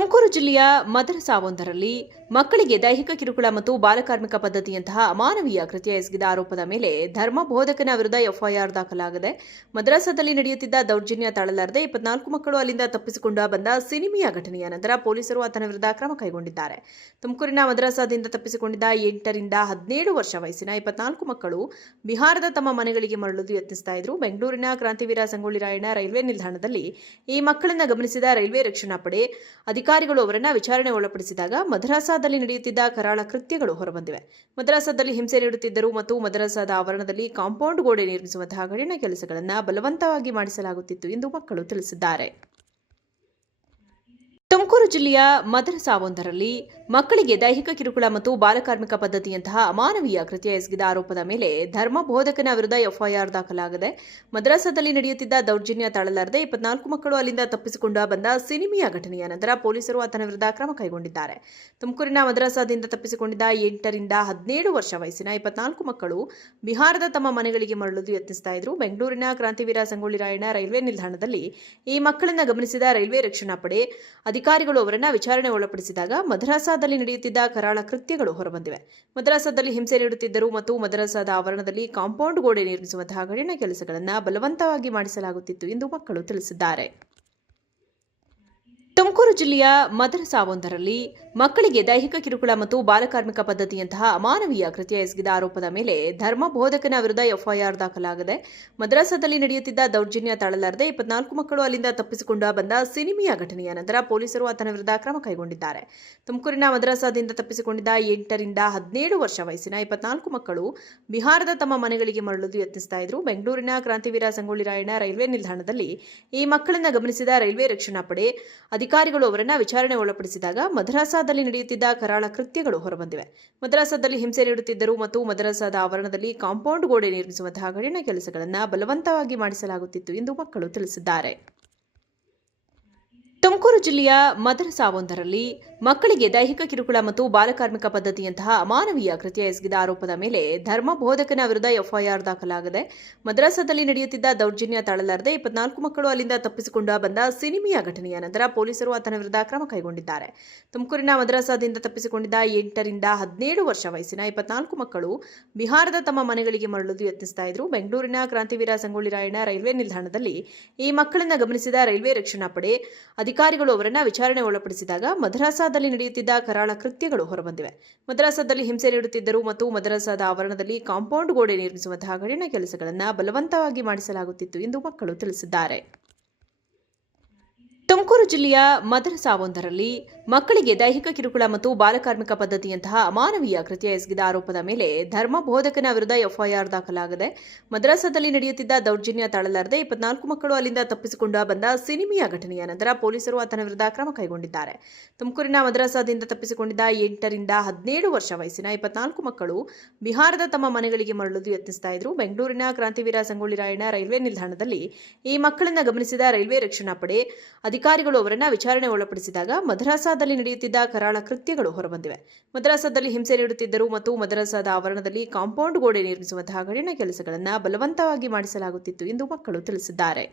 ತುಮಕೂರು ಜಿಲ್ಲೆಯ ಮದರಸಾವೊಂದರಲ್ಲಿ ಮಕ್ಕಳಿಗೆ ದೈಹಿಕ ಕಿರುಕುಳ ಮತ್ತು ಬಾಲಕಾರ್ಮಿಕ ಪದ್ಧತಿಯಂತಹ ಅಮಾನವೀಯ ಕೃತ್ಯ ಎಸಗಿದ ಆರೋಪದ ಮೇಲೆ ಧರ್ಮ ಬೋಧಕನ ವಿರುದ್ಧ ಎಫ್ಐಆರ್ ದಾಖಲಾಗಿದೆ. ಮದರಸಾದಲ್ಲಿ ನಡೆಯುತ್ತಿದ್ದ ದೌರ್ಜನ್ಯ ತಾಳಲಾರದೆ 24 ಮಕ್ಕಳು ಅಲ್ಲಿಂದ ತಪ್ಪಿಸಿಕೊಂಡು ಬಂದ ಸಿನಿಮೀಯ ಘಟನೆಯ ನಂತರ ಪೊಲೀಸರು ಆತನ ವಿರುದ್ಧ ಕ್ರಮ ಕೈಗೊಂಡಿದ್ದಾರೆ. ತುಮಕೂರಿನ ಮದರಸಾದಿಂದ ತಪ್ಪಿಸಿಕೊಂಡಿದ್ದ 8 ರಿಂದ 17 ವರ್ಷ ವಯಸ್ಸಿನ 24 ಮಕ್ಕಳು ಬಿಹಾರದ ತಮ್ಮ ಮನೆಗಳಿಗೆ ಮರಳಲು ಯತ್ನಿಸ್ತಾ ಇದ್ರು. ಬೆಂಗಳೂರಿನ ಕ್ರಾಂತಿವೀರ ಸಂಗೊಳ್ಳಿ ರಾಯಣ್ಣ ರೈಲ್ವೆ ನಿಲ್ದಾಣದಲ್ಲಿ ಈ ಮಕ್ಕಳನ್ನು ಗಮನಿಸಿದ ರೈಲ್ವೆ ರಕ್ಷಣಾ ಪಡೆ ಅಧಿಕಾರಿಗಳು ಅವರನ್ನ ವಿಚಾರಣೆ ಒಳಪಡಿಸಿದಾಗ ಮದರಸಾದಲ್ಲಿ ನಡೆಯುತ್ತಿದ್ದ ಕರಾಳ ಕೃತ್ಯಗಳು ಹೊರಬಂದಿವೆ. ಮದರಸಾದಲ್ಲಿ ಹಿಂಸೆ ನೀಡುತ್ತಿದ್ದರು ಮತ್ತು ಮದರಸಾದ ಆವರಣದಲ್ಲಿ ಕಾಂಪೌಂಡ್ ಗೋಡೆ ನಿರ್ಮಿಸುವಂತಹ ಕಠಿಣ ಕೆಲಸಗಳನ್ನು ಬಲವಂತವಾಗಿ ಮಾಡಿಸಲಾಗುತ್ತಿತ್ತು ಎಂದು ಮಕ್ಕಳು ತಿಳಿಸಿದ್ದಾರೆ. ತುಮಕೂರು ಜಿಲ್ಲೆಯ ಮದರಸಾವೊಂದರಲ್ಲಿ ಮಕ್ಕಳಿಗೆ ದೈಹಿಕ ಕಿರುಕುಳ ಮತ್ತು ಬಾಲಕಾರ್ಮಿಕ ಪದ್ಧತಿಯಂತಹ ಅಮಾನವೀಯ ಕೃತ್ಯ ಎಸಗಿದ ಆರೋಪದ ಮೇಲೆ ಧರ್ಮ ಬೋಧಕನ ವಿರುದ್ಧ ಎಫ್ಐಆರ್ ದಾಖಲಾಗಿದೆ. ಮದರಸಾದಲ್ಲಿ ನಡೆಯುತ್ತಿದ್ದ ದೌರ್ಜನ್ಯ ತಾಳಲಾರದೆ 24 ಮಕ್ಕಳು ಅಲ್ಲಿಂದ ತಪ್ಪಿಸಿಕೊಂಡು ಬಂದ ಸಿನಿಮೀಯ ಘಟನೆಯ ನಂತರ ಪೊಲೀಸರು ಆತನ ವಿರುದ್ಧ ಕ್ರಮ ಕೈಗೊಂಡಿದ್ದಾರೆ. ತುಮಕೂರಿನ ಮದರಸಾದಿಂದ ತಪ್ಪಿಸಿಕೊಂಡಿದ್ದ 8 ರಿಂದ 17 ವರ್ಷ ವಯಸ್ಸಿನ 24 ಮಕ್ಕಳು ಬಿಹಾರದ ತಮ್ಮ ಮನೆಗಳಿಗೆ ಮರಳಲು ಯತ್ನಿಸ್ತಾ ಇದ್ರು. ಬೆಂಗಳೂರಿನ ಕ್ರಾಂತಿವೀರ ಸಂಗೊಳ್ಳಿ ರಾಯಣ್ಣ ರೈಲ್ವೆ ನಿಲ್ದಾಣದಲ್ಲಿ ಈ ಮಕ್ಕಳನ್ನು ಗಮನಿಸಿದ ರೈಲ್ವೆ ರಕ್ಷಣಾ ಪಡೆ ಅಧಿಕಾರಿಗಳು ಅವರನ್ನ ವಿಚಾರಣೆ ಒಳಪಡಿಸಿದಾಗ ಮದರಸಾದಲ್ಲಿ ನಡೆಯುತ್ತಿದ್ದ ಕರಾಳ ಕೃತ್ಯಗಳು ಹೊರಬಂದಿವೆ. ಮದರಸಾದಲ್ಲಿ ಹಿಂಸೆ ನೀಡುತ್ತಿದ್ದರು ಮತ್ತು ಮದರಸಾದ ಆವರಣದಲ್ಲಿ ಕಾಂಪೌಂಡ್ ಗೋಡೆ ನಿರ್ಮಿಸುವಂತಹ ಕಠಿಣ ಕೆಲಸಗಳನ್ನು ಬಲವಂತವಾಗಿ ಮಾಡಿಸಲಾಗುತ್ತಿತ್ತು ಎಂದು ಮಕ್ಕಳು ತಿಳಿಸಿದ್ದಾರೆ. ತುಮಕೂರು ಜಿಲ್ಲೆಯ ಮದರಸಾವೊಂದರಲ್ಲಿ ಮಕ್ಕಳಿಗೆ ದೈಹಿಕ ಕಿರುಕುಳ ಮತ್ತು ಬಾಲಕಾರ್ಮಿಕ ಪದ್ಧತಿಯಂತಹ ಅಮಾನವೀಯ ಕೃತ್ಯ ಎಸಗಿದ ಆರೋಪದ ಮೇಲೆ ಧರ್ಮ ಬೋಧಕನ ವಿರುದ್ಧ ಎಫ್ಐಆರ್ ದಾಖಲಾಗಿದೆ. ಮದರಸಾದಲ್ಲಿ ನಡೆಯುತ್ತಿದ್ದ ದೌರ್ಜನ್ಯ ತಾಳಲಾರದೆ 24 ಮಕ್ಕಳು ಅಲ್ಲಿಂದ ತಪ್ಪಿಸಿಕೊಂಡು ಬಂದ ಸಿನಿಮೀಯ ಘಟನೆಯ ನಂತರ ಪೊಲೀಸರು ಆತನ ವಿರುದ್ಧ ಕ್ರಮ ಕೈಗೊಂಡಿದ್ದಾರೆ. ತುಮಕೂರಿನ ಮದರಸಾದಿಂದ ತಪ್ಪಿಸಿಕೊಂಡಿದ್ದ 8 ರಿಂದ 17 ವರ್ಷ ವಯಸ್ಸಿನ 24 ಮಕ್ಕಳು ಬಿಹಾರದ ತಮ್ಮ ಮನೆಗಳಿಗೆ ಮರಳಲು ಯತ್ನಿಸ್ತಾ ಇದ್ರು. ಬೆಂಗಳೂರಿನ ಕ್ರಾಂತಿವೀರ ಸಂಗೊಳ್ಳಿ ರಾಯಣ್ಣ ರೈಲ್ವೆ ನಿಲ್ದಾಣದಲ್ಲಿ ಈ ಮಕ್ಕಳನ್ನು ಗಮನಿಸಿದ ರೈಲ್ವೆ ರಕ್ಷಣಾ ಪಡೆ ಅಧಿಕಾರಿಗಳು ಅವರನ್ನ ವಿಚಾರಣೆ ಒಳಪಡಿಸಿದಾಗ ಮದರಸಾದಲ್ಲಿ ನಡೆಯುತ್ತಿದ್ದ ಕರಾಳ ಕೃತ್ಯಗಳು ಹೊರಬಂದಿವೆ. ಮದರಸಾದಲ್ಲಿ ಹಿಂಸೆ ನೀಡುತ್ತಿದ್ದರು ಮತ್ತು ಮದರಸಾದ ಆವರಣದಲ್ಲಿ ಕಾಂಪೌಂಡ್ ಗೋಡೆ ನಿರ್ಮಿಸುವಂತಹ ಕಠಿಣ ಕೆಲಸಗಳನ್ನು ಬಲವಂತವಾಗಿ ಮಾಡಿಸಲಾಗುತ್ತಿತ್ತು ಎಂದು ಮಕ್ಕಳು ತಿಳಿಸಿದ್ದಾರೆ. ತುಮಕೂರು ಜಿಲ್ಲೆಯ ಮದರಸಾವೊಂದರಲ್ಲಿ ಮಕ್ಕಳಿಗೆ ದೈಹಿಕ ಕಿರುಕುಳ ಮತ್ತು ಬಾಲಕಾರ್ಮಿಕ ಪದ್ಧತಿಯಂತಹ ಅಮಾನವೀಯ ಕೃತ್ಯ ಎಸಗಿದ ಆರೋಪದ ಮೇಲೆ ಧರ್ಮ ಬೋಧಕನ ವಿರುದ್ಧ ಎಫ್ಐಆರ್ ದಾಖಲಾಗಿದೆ. ಮದರಸಾದಲ್ಲಿ ನಡೆಯುತ್ತಿದ್ದ ದೌರ್ಜನ್ಯ ತಾಳಲಾರದೆ 24 ಮಕ್ಕಳು ಅಲ್ಲಿಂದ ತಪ್ಪಿಸಿಕೊಂಡು ಬಂದ ಸಿನಿಮೀಯ ಘಟನೆಯ ನಂತರ ಪೊಲೀಸರು ಆತನ ವಿರುದ್ಧ ಕ್ರಮ ಕೈಗೊಂಡಿದ್ದಾರೆ. ತುಮಕೂರಿನ ಮದರಸಾದಿಂದ ತಪ್ಪಿಸಿಕೊಂಡಿದ್ದ 8 ರಿಂದ 17 ವರ್ಷ ವಯಸ್ಸಿನ 24 ಮಕ್ಕಳು ಬಿಹಾರದ ತಮ್ಮ ಮನೆಗಳಿಗೆ ಮರಳಲು ಯತ್ನಿಸ್ತಾ ಇದ್ರು. ಬೆಂಗಳೂರಿನ ಕ್ರಾಂತಿವೀರ ಸಂಗೊಳ್ಳಿ ರಾಯಣ್ಣ ರೈಲ್ವೆ ನಿಲ್ದಾಣದಲ್ಲಿ ಈ ಮಕ್ಕಳನ್ನು ಗಮನಿಸಿದ ರೈಲ್ವೆ ರಕ್ಷಣಾ ಪಡೆ ಅಧಿಕಾರಿಗಳು ಅವರನ್ನ ವಿಚಾರಣೆ ಒಳಪಡಿಸಿದಾಗ ಮದರಸಾದಲ್ಲಿ ನಡೆಯುತ್ತಿದ್ದ ಕರಾಳ ಕೃತ್ಯಗಳು ಹೊರಬಂದಿವೆ. ಮದರಸಾದಲ್ಲಿ ಹಿಂಸೆ ನೀಡುತ್ತಿದ್ದರು ಮತ್ತು ಮದರಸಾದ ಆವರಣದಲ್ಲಿ ಕಾಂಪೌಂಡ್ ಗೋಡೆ ನಿರ್ಮಿಸುವಂತಹ ಕಠಿಣ ಕೆಲಸಗಳನ್ನು ಬಲವಂತವಾಗಿ ಮಾಡಿಸಲಾಗುತ್ತಿತ್ತು ಎಂದು ಮಕ್ಕಳು ತಿಳಿಸಿದ್ದಾರೆ. ತುಮಕೂರು ಜಿಲ್ಲೆಯ ಮದರಸಾವೊಂದರಲ್ಲಿ ಮಕ್ಕಳಿಗೆ ದೈಹಿಕ ಕಿರುಕುಳ ಮತ್ತು ಬಾಲಕಾರ್ಮಿಕ ಪದ್ಧತಿಯಂತಹ ಅಮಾನವೀಯ ಕೃತ್ಯ ಎಸಗಿದ ಆರೋಪದ ಮೇಲೆ ಧರ್ಮ ಬೋಧಕನ ವಿರುದ್ಧ ಎಫ್ಐಆರ್ ದಾಖಲಾಗಿದೆ. ಮದರಸಾದಲ್ಲಿ ನಡೆಯುತ್ತಿದ್ದ ದೌರ್ಜನ್ಯ ತಾಳಲಾರದೆ 24 ಮಕ್ಕಳು ಅಲ್ಲಿಂದ ತಪ್ಪಿಸಿಕೊಂಡು ಬಂದ ಸಿನಿಮೀಯ ಘಟನೆಯ ನಂತರ ಪೊಲೀಸರು ಆತನ ವಿರುದ್ಧ ಕ್ರಮ ಕೈಗೊಂಡಿದ್ದಾರೆ. ತುಮಕೂರಿನ ಮದರಸಾದಿಂದ ತಪ್ಪಿಸಿಕೊಂಡಿದ್ದ 8 ರಿಂದ 17 ವರ್ಷ ವಯಸ್ಸಿನ 24 ಮಕ್ಕಳು ಬಿಹಾರದ ತಮ್ಮ ಮನೆಗಳಿಗೆ ಮರಳಲು ಯತ್ನಿಸ್ತಾ ಇದ್ರು. ಬೆಂಗಳೂರಿನ ಕ್ರಾಂತಿವೀರ ಸಂಗೊಳ್ಳಿ ರಾಯಣ್ಣ ರೈಲ್ವೆ ನಿಲ್ದಾಣದಲ್ಲಿ ಈ ಮಕ್ಕಳನ್ನು ಗಮನಿಸಿದ ರೈಲ್ವೆ ರಕ್ಷಣಾ ಪಡೆ ಅಧಿಕಾರಿಗಳು ಅವರನ್ನ ವಿಚಾರಣೆ ಒಳಪಡಿಸಿದಾಗ ಮದರಸಾದಲ್ಲಿ ನಡೆಯುತ್ತಿದ್ದ ಕರಾಳ ಕೃತ್ಯಗಳು ಹೊರಬಂದಿವೆ. ಮದರಸಾದಲ್ಲಿ ಹಿಂಸೆ ನೀಡುತ್ತಿದ್ದರು ಮತ್ತು ಮದರಸಾದ ಆವರಣದಲ್ಲಿ ಕಾಂಪೌಂಡ್ ಗೋಡೆ ನಿರ್ಮಿಸುವಂತಹ ಕಠಿಣ ಕೆಲಸಗಳನ್ನು ಬಲವಂತವಾಗಿ ಮಾಡಿಸಲಾಗುತ್ತಿತ್ತು ಎಂದು ಮಕ್ಕಳು ತಿಳಿಸಿದ್ದಾರೆ.